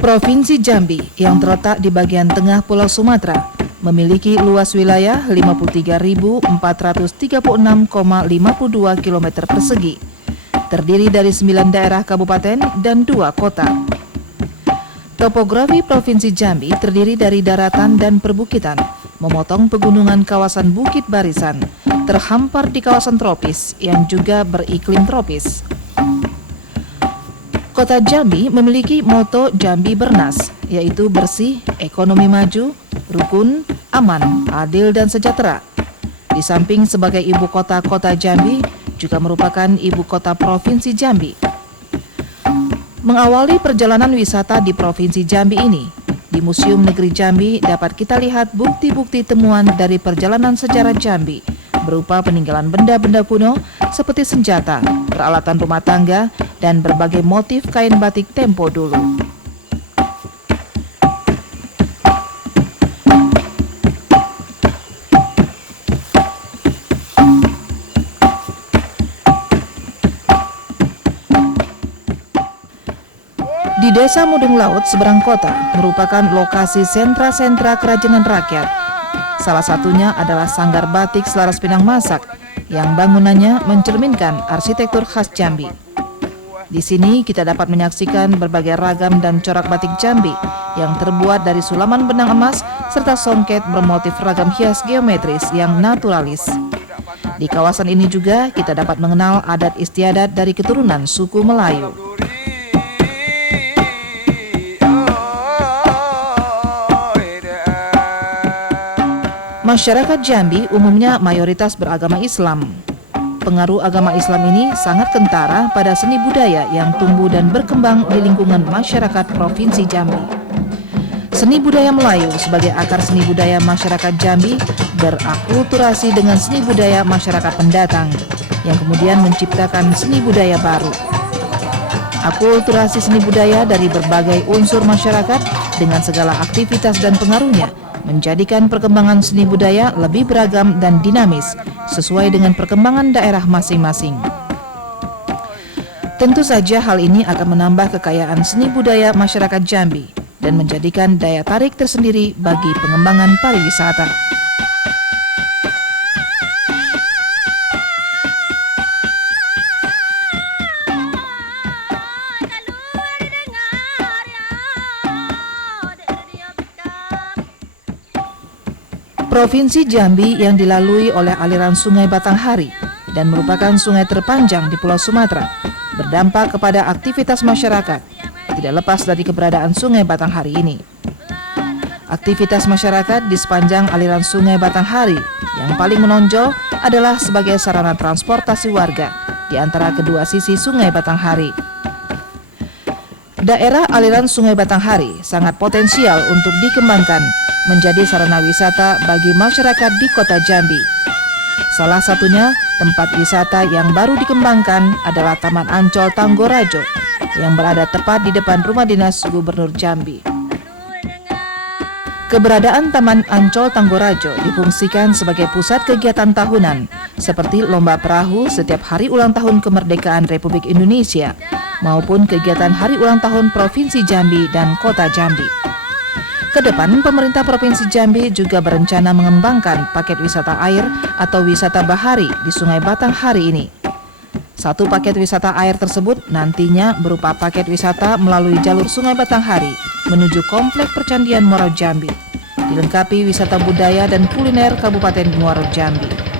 Provinsi Jambi yang terletak di bagian tengah Pulau Sumatera memiliki luas wilayah 53.436,52 km persegi, terdiri dari 9 daerah kabupaten dan 2 kota. Topografi Provinsi Jambi terdiri dari daratan dan perbukitan, memotong pegunungan kawasan Bukit Barisan, terhampar di kawasan tropis yang juga beriklim tropis. Kota Jambi memiliki moto Jambi Bernas, yaitu bersih, ekonomi maju, rukun, aman, adil, dan sejahtera. Di samping sebagai ibu kota Jambi, juga merupakan ibu kota Provinsi Jambi. Mengawali perjalanan wisata di Provinsi Jambi ini, di Museum Negeri Jambi dapat kita lihat bukti-bukti temuan dari perjalanan sejarah Jambi, berupa peninggalan benda-benda kuno seperti senjata, peralatan rumah tangga, dan berbagai motif kain batik tempo dulu. Di Desa Mudeng Laut, seberang kota, merupakan lokasi sentra-sentra kerajinan rakyat. Salah satunya adalah Sanggar Batik Selaras Pinang Masak, yang bangunannya mencerminkan arsitektur khas Jambi. Di sini kita dapat menyaksikan berbagai ragam dan corak batik Jambi yang terbuat dari sulaman benang emas serta songket bermotif ragam hias geometris yang naturalis. Di kawasan ini juga kita dapat mengenal adat istiadat dari keturunan suku Melayu. Masyarakat Jambi umumnya mayoritas beragama Islam. Pengaruh agama Islam ini sangat kentara pada seni budaya yang tumbuh dan berkembang di lingkungan masyarakat Provinsi Jambi. Seni budaya Melayu sebagai akar seni budaya masyarakat Jambi berakulturasi dengan seni budaya masyarakat pendatang, yang kemudian menciptakan seni budaya baru. Akulturasi seni budaya dari berbagai unsur masyarakat dengan segala aktivitas dan pengaruhnya menjadikan perkembangan seni budaya lebih beragam dan dinamis sesuai dengan perkembangan daerah masing-masing. Tentu saja hal ini akan menambah kekayaan seni budaya masyarakat Jambi dan menjadikan daya tarik tersendiri bagi pengembangan pariwisata. Provinsi Jambi yang dilalui oleh aliran Sungai Batanghari dan merupakan sungai terpanjang di Pulau Sumatera, berdampak kepada aktivitas masyarakat, tidak lepas dari keberadaan Sungai Batanghari ini. Aktivitas masyarakat di sepanjang aliran Sungai Batanghari yang paling menonjol adalah sebagai sarana transportasi warga di antara kedua sisi Sungai Batanghari. Daerah aliran Sungai Batanghari sangat potensial untuk dikembangkan menjadi sarana wisata bagi masyarakat di kota Jambi. Salah satunya tempat wisata yang baru dikembangkan adalah Taman Ancol Tanggorajo yang berada tepat di depan rumah dinas Gubernur Jambi. Keberadaan Taman Ancol Tanggorajo difungsikan sebagai pusat kegiatan tahunan seperti lomba perahu setiap hari ulang tahun kemerdekaan Republik Indonesia maupun kegiatan hari ulang tahun Provinsi Jambi dan Kota Jambi. Kedepan, pemerintah Provinsi Jambi juga berencana mengembangkan paket wisata air atau wisata bahari di Sungai Batanghari ini. Satu paket wisata air tersebut nantinya berupa paket wisata melalui jalur Sungai Batanghari menuju Komplek Percandian Muaro Jambi, dilengkapi wisata budaya dan kuliner Kabupaten Muaro Jambi.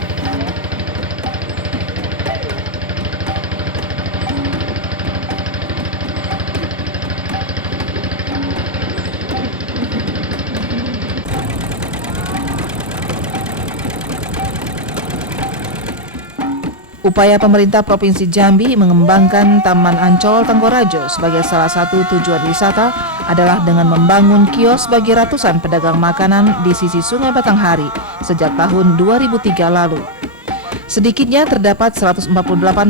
Upaya pemerintah Provinsi Jambi mengembangkan Taman Ancol Tanggorajo sebagai salah satu tujuan wisata adalah dengan membangun kios bagi ratusan pedagang makanan di sisi Sungai Batanghari sejak tahun 2003 lalu. Sedikitnya terdapat 148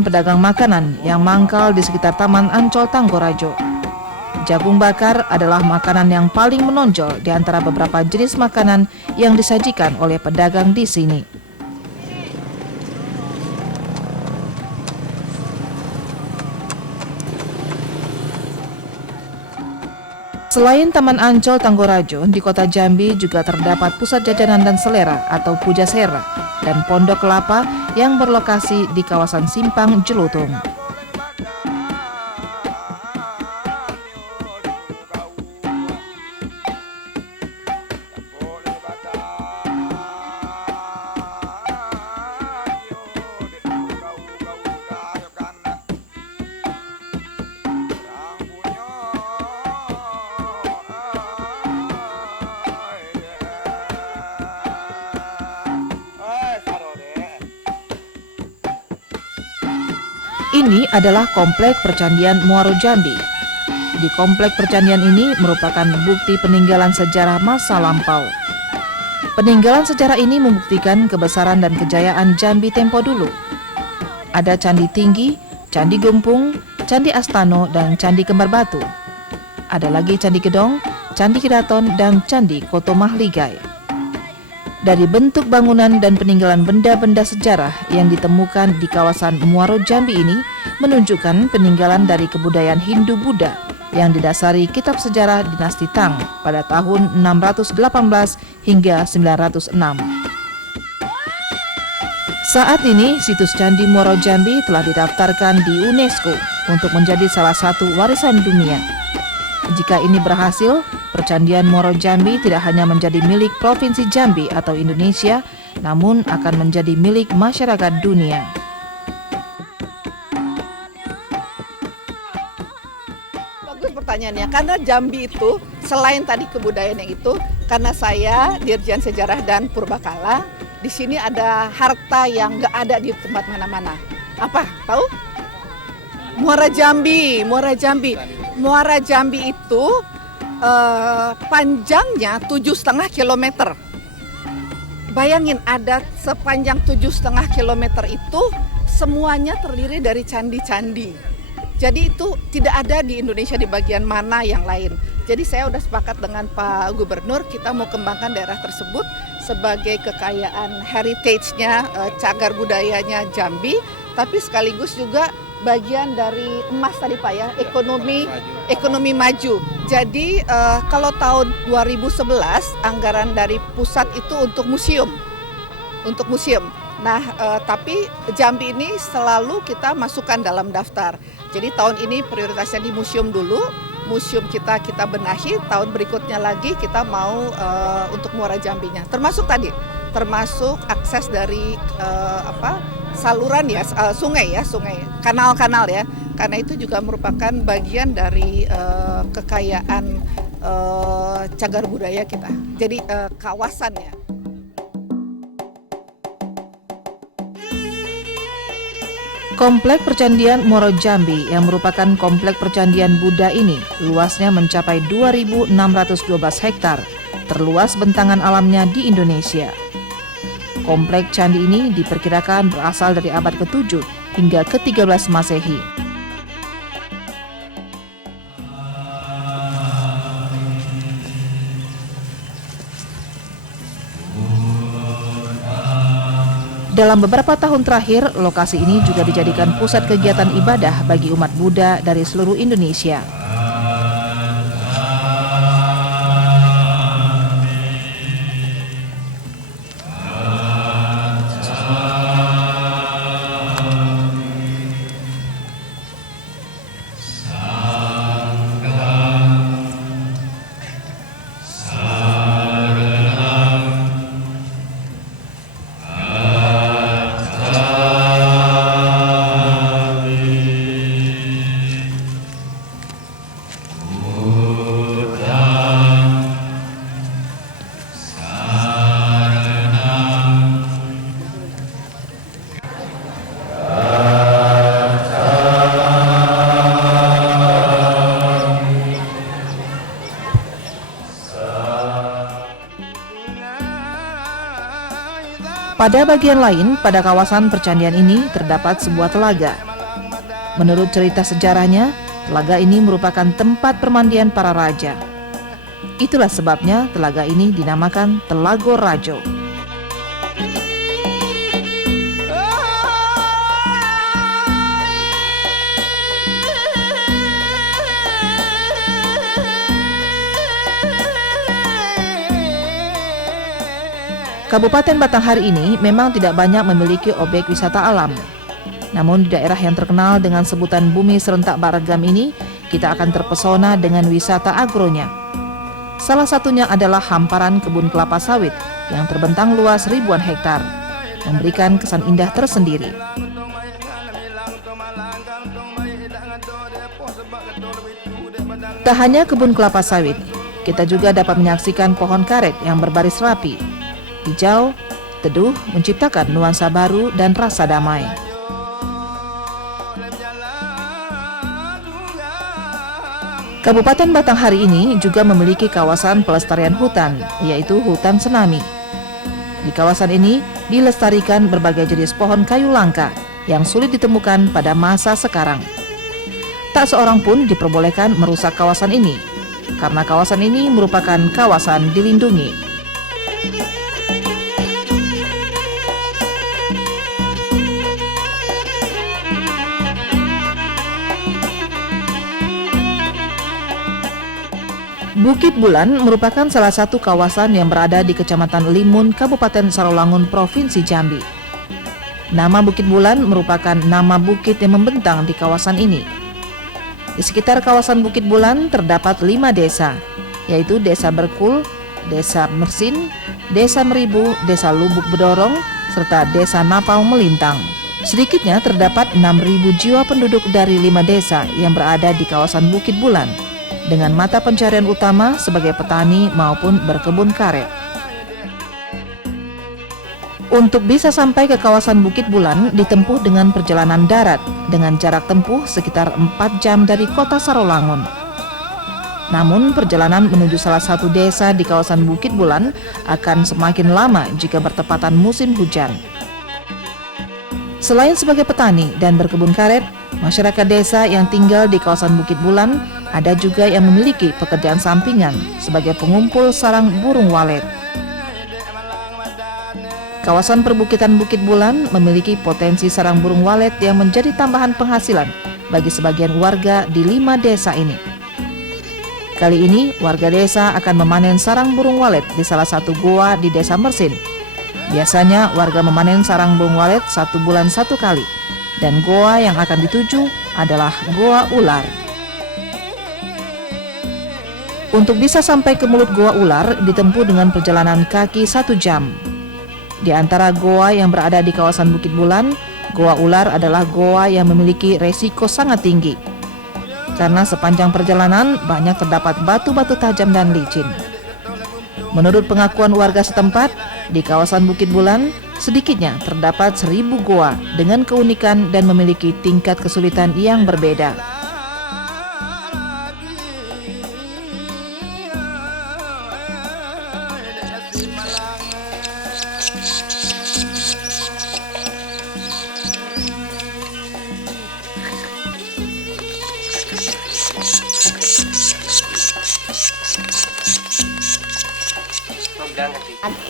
pedagang makanan yang mangkal di sekitar Taman Ancol Tanggorajo. Jagung bakar adalah makanan yang paling menonjol di antara beberapa jenis makanan yang disajikan oleh pedagang di sini. Selain Taman Ancol Tanggorajo, di kota Jambi juga terdapat pusat jajanan dan selera atau Pujasera dan Pondok Kelapa yang berlokasi di kawasan Simpang Jelutung. Ini adalah komplek percandian Muaro Jambi. Di komplek percandian ini merupakan bukti peninggalan sejarah masa lampau. Peninggalan sejarah ini membuktikan kebesaran dan kejayaan Jambi tempo dulu. Ada Candi Tinggi, Candi Gempung, Candi Astano, dan Candi Kembar Batu. Ada lagi Candi Gedong, Candi Kiraton, dan Candi Kotomahligai. Dari bentuk bangunan dan peninggalan benda-benda sejarah yang ditemukan di kawasan Muaro Jambi ini menunjukkan peninggalan dari kebudayaan Hindu-Buddha yang didasari kitab sejarah dinasti Tang pada tahun 618 hingga 906. Saat ini, situs Candi Muaro Jambi telah didaftarkan di UNESCO untuk menjadi salah satu warisan dunia. Jika ini berhasil, percandian Muaro Jambi tidak hanya menjadi milik Provinsi Jambi atau Indonesia, namun akan menjadi milik masyarakat dunia. Bagus pertanyaannya, karena Jambi itu selain tadi kebudayaan yang itu, karena saya Dirjen Sejarah dan Purbakala, di sini ada harta yang nggak ada di tempat mana-mana. Apa? Tahu? Muara Jambi. Muara Jambi itu panjangnya 7,5 kilometer. Bayangin ada sepanjang 7,5 kilometer itu semuanya terdiri dari candi-candi. Jadi itu tidak ada di Indonesia di bagian mana yang lain. Jadi saya udah sepakat dengan Pak Gubernur, kita mau kembangkan daerah tersebut sebagai kekayaan heritage-nya, cagar budayanya Jambi, tapi sekaligus juga bagian dari emas tadi Pak ya, ekonomi maju. Jadi kalau tahun 2011 anggaran dari pusat itu untuk museum. Nah, tapi Jambi ini selalu kita masukkan dalam daftar. Jadi tahun ini prioritasnya di museum dulu. Museum kita benahi, tahun berikutnya lagi kita mau untuk Muara Jambinya. Termasuk akses dari saluran ya, sungai, kanal-kanal ya. Karena itu juga merupakan bagian dari kekayaan cagar budaya kita. Jadi kawasan ya. Komplek Percandian Muaro Jambi yang merupakan komplek percandian Buddha ini luasnya mencapai 2.612 hektar, terluas bentangan alamnya di Indonesia. Komplek candi ini diperkirakan berasal dari abad ke-7 hingga ke-13 Masehi. Dalam beberapa tahun terakhir, lokasi ini juga dijadikan pusat kegiatan ibadah bagi umat Buddha dari seluruh Indonesia. Pada bagian lain, pada kawasan percandian ini terdapat sebuah telaga. Menurut cerita sejarahnya, telaga ini merupakan tempat permandian para raja. Itulah sebabnya telaga ini dinamakan Telago Rajo. Kabupaten Batanghari ini memang tidak banyak memiliki objek wisata alam. Namun di daerah yang terkenal dengan sebutan Bumi Serentak Baregam ini, kita akan terpesona dengan wisata agronya. Salah satunya adalah hamparan kebun kelapa sawit yang terbentang luas ribuan hektar, memberikan kesan indah tersendiri. Tak hanya kebun kelapa sawit, kita juga dapat menyaksikan pohon karet yang berbaris rapi, hijau, teduh, menciptakan nuansa baru dan rasa damai. Kabupaten Batanghari ini juga memiliki kawasan pelestarian hutan, yaitu Hutan Senami. Di kawasan ini dilestarikan berbagai jenis pohon kayu langka yang sulit ditemukan pada masa sekarang. Tak seorang pun diperbolehkan merusak kawasan ini, karena kawasan ini merupakan kawasan dilindungi. Bukit Bulan merupakan salah satu kawasan yang berada di Kecamatan Limun, Kabupaten Sarolangun, Provinsi Jambi. Nama Bukit Bulan merupakan nama bukit yang membentang di kawasan ini. Di sekitar kawasan Bukit Bulan terdapat 5 desa, yaitu Desa Berkul, Desa Mersin, Desa Meribu, Desa Lubuk Bedorong, serta Desa Napau Melintang. Sedikitnya terdapat 6.000 jiwa penduduk dari 5 desa yang berada di kawasan Bukit Bulan, dengan mata pencarian utama sebagai petani maupun berkebun karet. Untuk bisa sampai ke kawasan Bukit Bulan ditempuh dengan perjalanan darat dengan jarak tempuh sekitar 4 jam dari kota Sarolangun. Namun perjalanan menuju salah satu desa di kawasan Bukit Bulan akan semakin lama jika bertepatan musim hujan. Selain sebagai petani dan berkebun karet, masyarakat desa yang tinggal di kawasan Bukit Bulan ada juga yang memiliki pekerjaan sampingan sebagai pengumpul sarang burung walet. Kawasan perbukitan Bukit Bulan memiliki potensi sarang burung walet yang menjadi tambahan penghasilan bagi sebagian warga di 5 desa ini. Kali ini warga desa akan memanen sarang burung walet di salah satu goa di Desa Mersin. Biasanya warga memanen sarang burung walet 1 bulan 1 kali, dan goa yang akan dituju adalah Goa Ular. Untuk bisa sampai ke mulut Goa Ular ditempuh dengan perjalanan kaki 1 jam. Di antara goa yang berada di kawasan Bukit Bulan, Goa Ular adalah goa yang memiliki resiko sangat tinggi, karena sepanjang perjalanan banyak terdapat batu-batu tajam dan licin. Menurut pengakuan warga setempat, di kawasan Bukit Bulan sedikitnya terdapat 1.000 goa dengan keunikan dan memiliki tingkat kesulitan yang berbeda.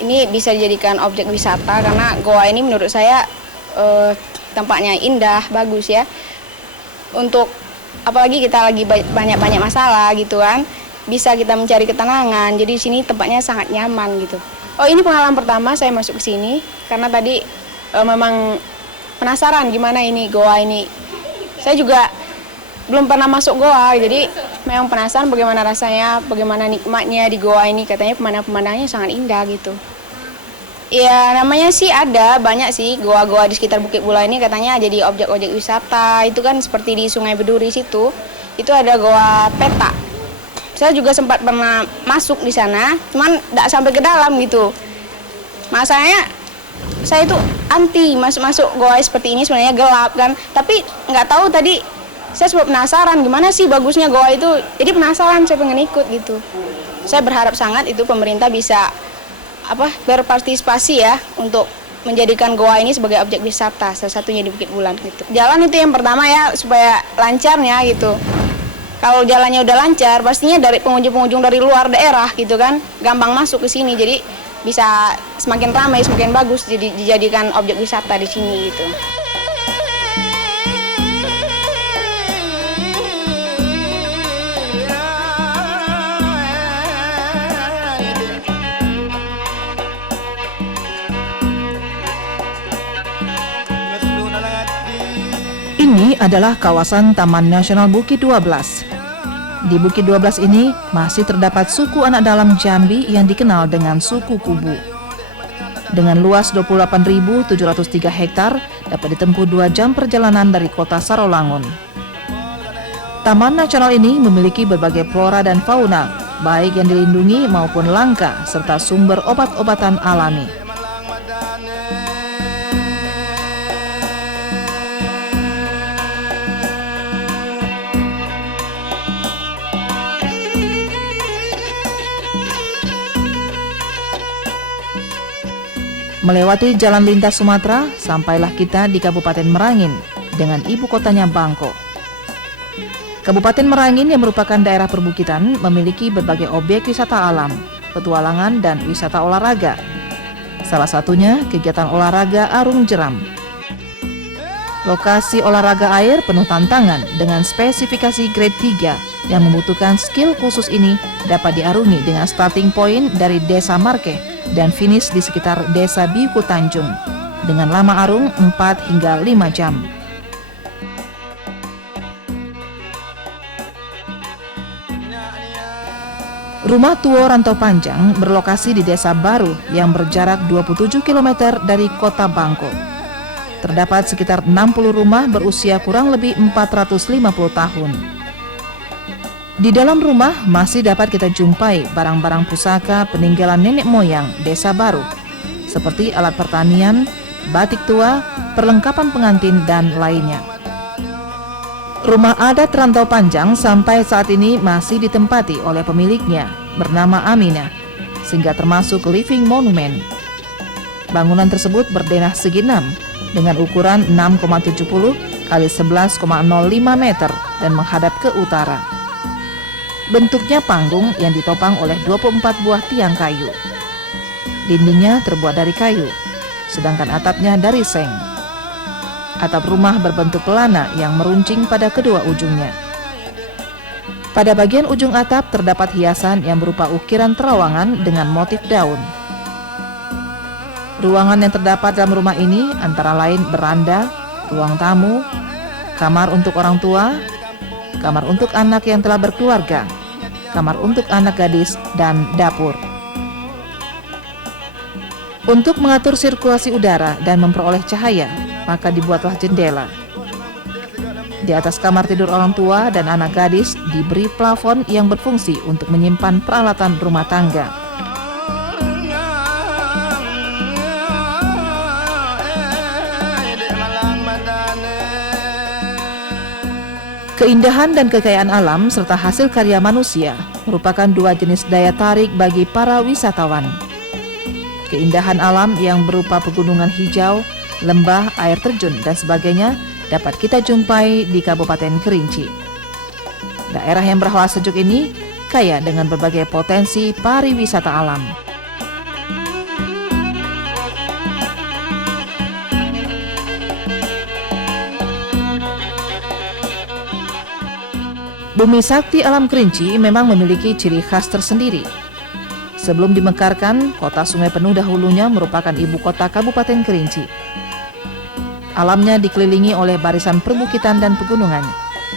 Ini bisa dijadikan objek wisata karena goa ini menurut saya tempatnya indah, bagus ya. Untuk apalagi kita lagi banyak masalah gitu kan, bisa kita mencari ketenangan. Jadi di sini tempatnya sangat nyaman gitu. Oh, ini pengalaman pertama saya masuk ke sini karena tadi memang penasaran gimana ini goa ini. Saya juga belum pernah masuk goa, jadi memang penasaran bagaimana rasanya, bagaimana nikmatnya di goa ini. Katanya pemandangan-pemandangannya sangat indah gitu. Ya namanya sih ada banyak sih goa-goa di sekitar Bukit Bulan ini, katanya jadi objek-objek wisata. Itu kan seperti di Sungai Beduri situ, itu ada goa peta. Saya juga sempat pernah masuk di sana, cuman tidak sampai ke dalam gitu. Masalahnya saya itu anti masuk goa seperti ini, sebenarnya gelap kan. Tapi nggak tahu tadi saya sempat penasaran gimana sih bagusnya goa itu. Jadi penasaran, saya pengen ikut gitu. Saya berharap sangat itu pemerintah bisa berpartisipasi ya untuk menjadikan goa ini sebagai objek wisata, salah satunya di Bukit Bulan gitu. Jalan itu yang pertama ya supaya lancarnya gitu. Kalau jalannya udah lancar, pastinya dari pengunjung-pengunjung dari luar daerah gitu kan gampang masuk ke sini. Jadi bisa semakin ramai, semakin bagus jadi dijadikan objek wisata di sini gitu. ini adalah kawasan Taman Nasional Bukit 12. Di Bukit 12 ini masih terdapat suku anak dalam Jambi yang dikenal dengan suku Kubu. Dengan luas 28.703 hektar, dapat ditempuh 2 jam perjalanan dari kota Sarolangun. Taman nasional ini memiliki berbagai flora dan fauna, baik yang dilindungi maupun langka, serta sumber obat-obatan alami. Melewati jalan lintas Sumatera, sampailah kita di Kabupaten Merangin dengan ibu kotanya Bangko. Kabupaten Merangin yang merupakan daerah perbukitan memiliki berbagai objek wisata alam, petualangan, dan wisata olahraga. Salah satunya kegiatan olahraga arung jeram. Lokasi olahraga air penuh tantangan dengan spesifikasi grade 3 yang membutuhkan skill khusus ini dapat diarungi dengan starting point dari Desa Markeh dan finish di sekitar Desa Biuku Tanjung dengan lama arung 4 hingga 5 jam. Rumah Tuo Rantau Panjang berlokasi di Desa Baru yang berjarak 27 km dari kota Bangko. Terdapat sekitar 60 rumah berusia kurang lebih 450 tahun. Di dalam rumah masih dapat kita jumpai barang-barang pusaka peninggalan nenek moyang Desa Baru, seperti alat pertanian, batik tua, perlengkapan pengantin, dan lainnya. Rumah adat Rantau Panjang sampai saat ini masih ditempati oleh pemiliknya, bernama Aminah, sehingga termasuk living monument. Bangunan tersebut berdenah segi 6 dengan ukuran 6,70 x 11,05 meter dan menghadap ke utara. Bentuknya panggung yang ditopang oleh 24 buah tiang kayu. Dindingnya terbuat dari kayu, sedangkan atapnya dari seng. Atap rumah berbentuk pelana yang meruncing pada kedua ujungnya. Pada bagian ujung atap terdapat hiasan yang berupa ukiran terowongan dengan motif daun. Ruangan yang terdapat dalam rumah ini antara lain beranda, ruang tamu, kamar untuk orang tua, kamar untuk anak yang telah berkeluarga, kamar untuk anak gadis, dan dapur. Untuk mengatur sirkulasi udara dan memperoleh cahaya, maka dibuatlah jendela. Di atas kamar tidur orang tua dan anak gadis diberi plafon yang berfungsi untuk menyimpan peralatan rumah tangga. Keindahan dan kekayaan alam serta hasil karya manusia merupakan 2 jenis daya tarik bagi para wisatawan. Keindahan alam yang berupa pegunungan hijau, lembah, air terjun, dan sebagainya dapat kita jumpai di Kabupaten Kerinci. Daerah yang berhawa sejuk ini kaya dengan berbagai potensi pariwisata alam. Bumi Sakti Alam Kerinci memang memiliki ciri khas tersendiri. Sebelum dimekarkan, kota Sungai Penuh dahulunya merupakan ibu kota Kabupaten Kerinci. Alamnya dikelilingi oleh barisan perbukitan dan pegunungan,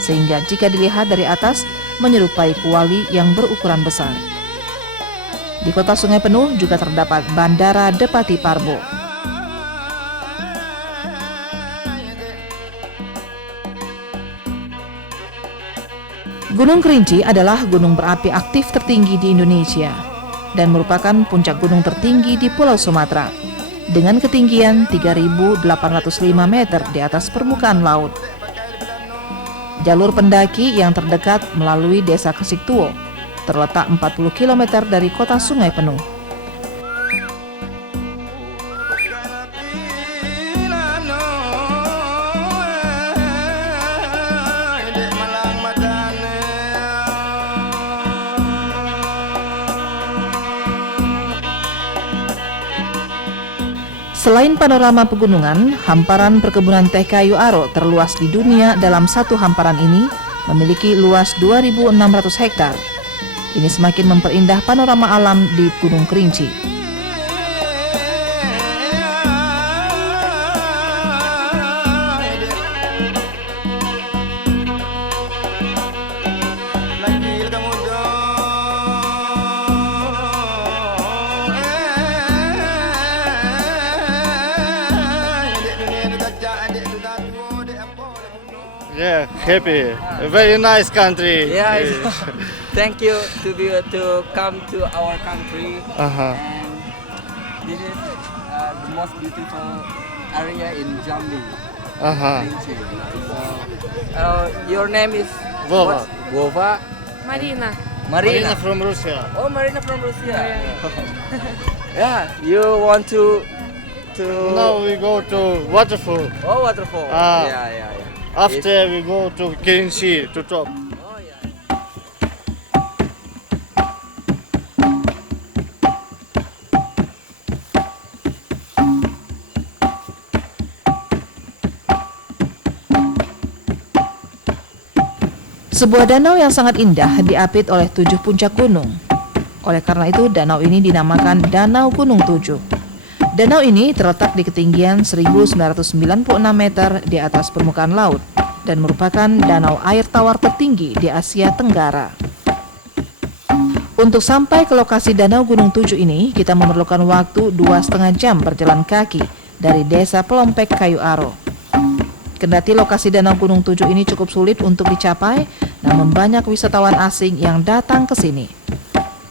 sehingga jika dilihat dari atas menyerupai kuali yang berukuran besar. Di kota Sungai Penuh juga terdapat Bandara Depati Parbo. Gunung Kerinci adalah gunung berapi aktif tertinggi di Indonesia dan merupakan puncak gunung tertinggi di Pulau Sumatera dengan ketinggian 3.805 meter di atas permukaan laut. Jalur pendaki yang terdekat melalui Desa Kesiktuo terletak 40 km dari kota Sungai Penuh. Selain panorama pegunungan, hamparan perkebunan teh kayu aro terluas di dunia dalam satu hamparan ini memiliki luas 2.600 hektar. Ini semakin memperindah panorama alam di Gunung Kerinci. Yeah, happy. A very nice country. Yeah, thank you to come to our country. Uh-huh. And this is the most beautiful area in Jambi. Uh-huh. Your name is Vova. what? Vova. Marina. Marina. from Russia. Oh, Marina from Russia. Yeah, you want to Now we go to waterfall. Oh, waterfall. Ah. Yeah. After we go to Kerinci to top. Oh, yeah. Sebuah danau yang sangat indah diapit oleh 7 puncak gunung. Oleh karena itu, danau ini dinamakan Danau Gunung 7. Danau ini terletak di ketinggian 1996 meter di atas permukaan laut dan merupakan danau air tawar tertinggi di Asia Tenggara. Untuk sampai ke lokasi Danau Gunung 7 ini, kita memerlukan waktu 2,5 jam berjalan kaki dari desa Pelompek Kayu Aro. Kendati lokasi Danau Gunung 7 ini cukup sulit untuk dicapai, namun banyak wisatawan asing yang datang ke sini.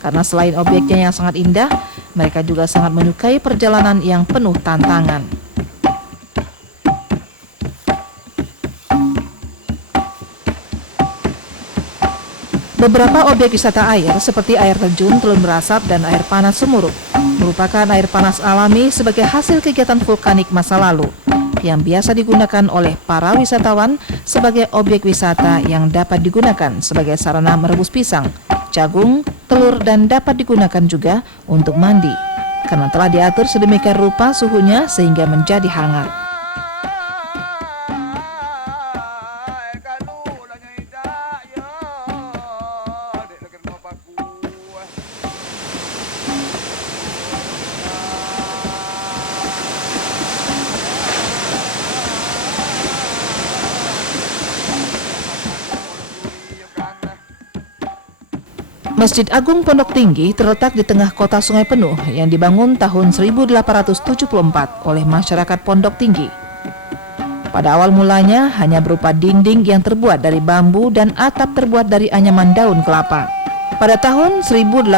Karena selain objeknya yang sangat indah, mereka juga sangat menyukai perjalanan yang penuh tantangan. Beberapa objek wisata air seperti air terjun Telun Berasap dan air panas Semerup merupakan air panas alami sebagai hasil kegiatan vulkanik masa lalu yang biasa digunakan oleh para wisatawan sebagai objek wisata yang dapat digunakan sebagai sarana merebus pisang, jagung, telur, dan dapat digunakan juga untuk mandi karena telah diatur sedemikian rupa suhunya sehingga menjadi hangat. Masjid Agung Pondok Tinggi terletak di tengah kota Sungai Penuh yang dibangun tahun 1874 oleh masyarakat Pondok Tinggi. Pada awal mulanya hanya berupa dinding yang terbuat dari bambu dan atap terbuat dari anyaman daun kelapa. Pada tahun 1890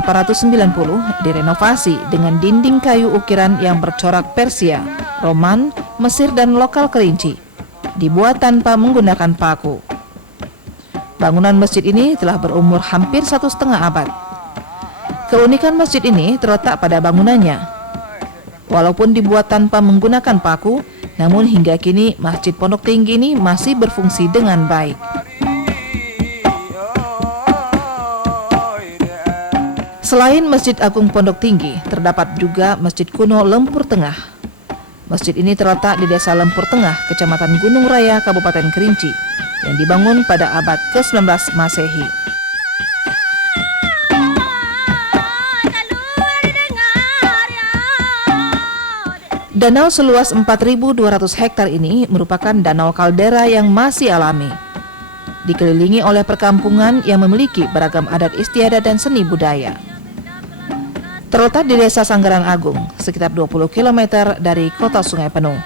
direnovasi dengan dinding kayu ukiran yang bercorak Persia, Roman, Mesir, dan lokal Kerinci. Dibuat tanpa menggunakan paku. Bangunan masjid ini telah berumur hampir 1,5 abad. Keunikan masjid ini terletak pada bangunannya. Walaupun dibuat tanpa menggunakan paku, namun hingga kini Masjid Pondok Tinggi ini masih berfungsi dengan baik. Selain Masjid Agung Pondok Tinggi, terdapat juga Masjid Kuno Lempur Tengah. Masjid ini terletak di Desa Lempur Tengah, Kecamatan Gunung Raya, Kabupaten Kerinci, yang dibangun pada abad ke-19 Masehi. Danau seluas 4.200 hektar ini merupakan danau kaldera yang masih alami. Dikelilingi oleh perkampungan yang memiliki beragam adat istiadat dan seni budaya. Terletak di Desa Sanggaran Agung, sekitar 20 km dari kota Sungai Penuh.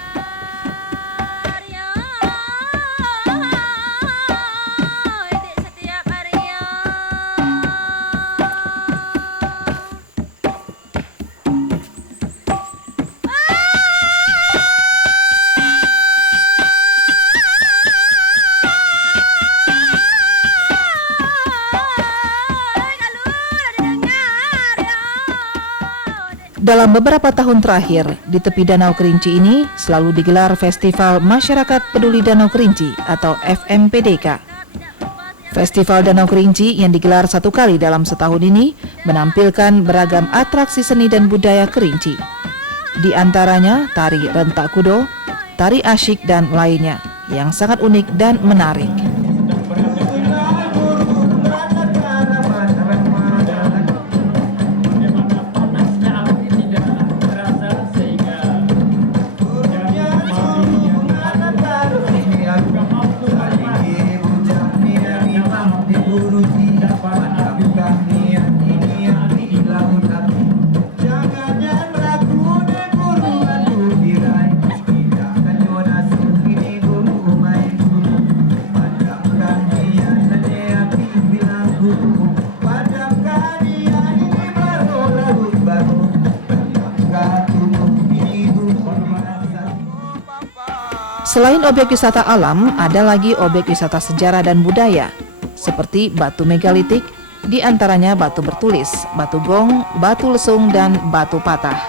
Dalam beberapa tahun terakhir, di tepi Danau Kerinci ini selalu digelar Festival Masyarakat Peduli Danau Kerinci atau FMPDK. Festival Danau Kerinci yang digelar 1 kali dalam setahun ini menampilkan beragam atraksi seni dan budaya Kerinci. Di antaranya tari rentak kudo, tari asyik, dan lainnya yang sangat unik dan menarik. Selain objek wisata alam, ada lagi objek wisata sejarah dan budaya, seperti batu megalitik, di antaranya batu bertulis, batu gong, batu lesung, dan batu patah.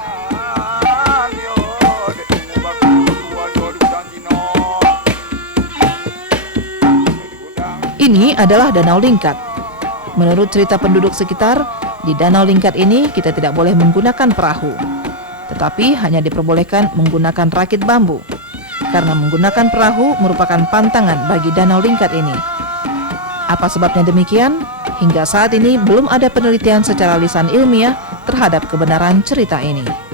Ini adalah Danau Lingkat. Menurut cerita penduduk sekitar, di Danau Lingkat ini kita tidak boleh menggunakan perahu, tetapi hanya diperbolehkan menggunakan rakit bambu. Karena menggunakan perahu merupakan pantangan bagi Danau Lingkat ini. Apa sebabnya demikian? Hingga saat ini belum ada penelitian secara lisan ilmiah terhadap kebenaran cerita ini.